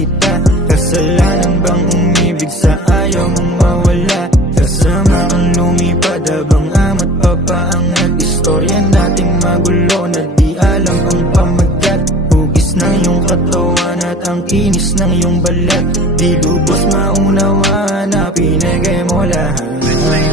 kita. Kasalanan bang umibig sa ayaw mong mawala? Kasama kang lumipad habang ama't papaangat. Istorya nating magulo na di alam ang pamagat. Hugis ng iyong katawan at ang kinis ng iyong balat. Di lubos maunawaan na pinagay mo lahat.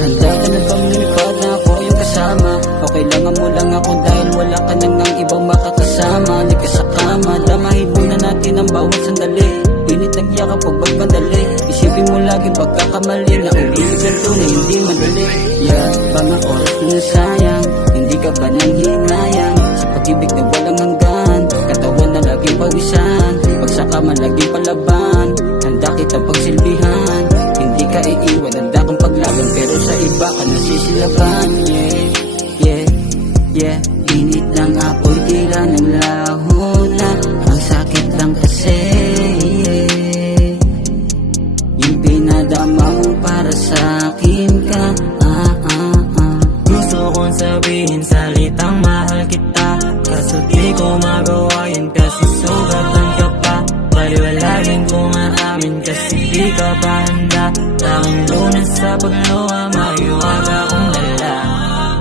Handa ka na bang lumipad na ako yung kasama? O kailangan mo lang ako dahil wala ka nang ng ibang makakasama. Di ka sa kama, damahin muna natin ang bawat sandali. Pinit nagyakap pag magmadali. Isipin mo lagi pagkakamali na umibig ang tunay, hindi madali. Yeah, mga oras na nasayang, hindi ka ba nang hinayang? Sa pag-ibig na walang hanggan, katawan na laging pawisan. Pagsaka man laging palaban, handa kitang pagsilbihan. Hindi ka iiwan, handa kang paglaban, pero sa iba ka nasisilaban. Yeah, init ng apoy, tila ng laho na. Ang sakit lang kasi yung pinadama mo para sa akin ka. Gusto kong sabihin salitang mahal kita, kaso di ko magawa yun kasi sugatan ka pa. Baliwalagin ko maamin kasi di ka pa handa. Tanging Lunes sa pagluha, maiwaga kong dala.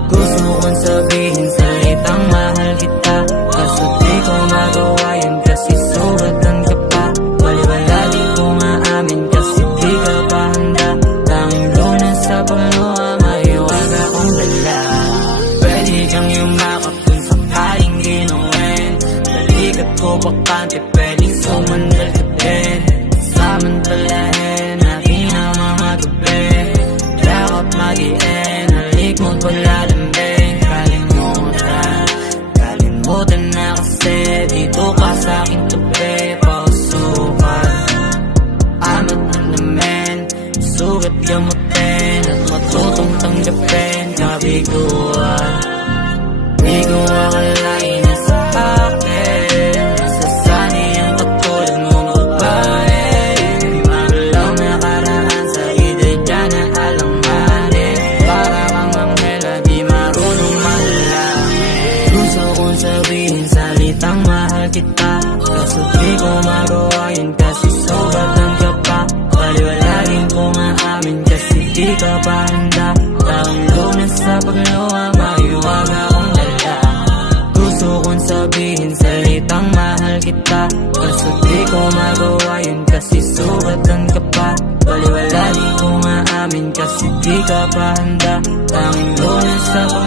Gusto kong sabihin salitang mahal kita, kaso di ko magawa yun kasi sugatan ka pa. Baliwalagin ko maamin kasi di ka pa handa. Tanging Lunes sa pagluha, maiwaga kong dala. Pwede kang yumakap kung sakaling ginuwin. Balikat ko bakante, pwedeng sumandal ka din. Samantalahin aking ang mga gabi. Yakap mag-iin, halik mo't wala lambing. Kalimutan na kasi dito ka sa aking tabi. Pausukan, amat na namin, sugat gamutin at matutong tanggapin. Kabiguan, di ko akalain na sa akin masasani ang katulad mong babae. Magalaw na karaan sa edad dyan na alanganin. Para kang anghela, di marunong malangin. Gusto kong sabihin salitang mahal kita, kaso di ko magawa yun kasi sugatan ka pa. Baliwalagin ko maamin kasi di ka pa handa. Tanging Lunes sa pagluha, maiwaga kong dala. Gusto kong sabihin salitang mahal kita, kaso di ko magawa yun kasi sugatan ka pa. Baliwalagin ko maamin kasi di ka pa handa. Tanging Lunes sa pagluha,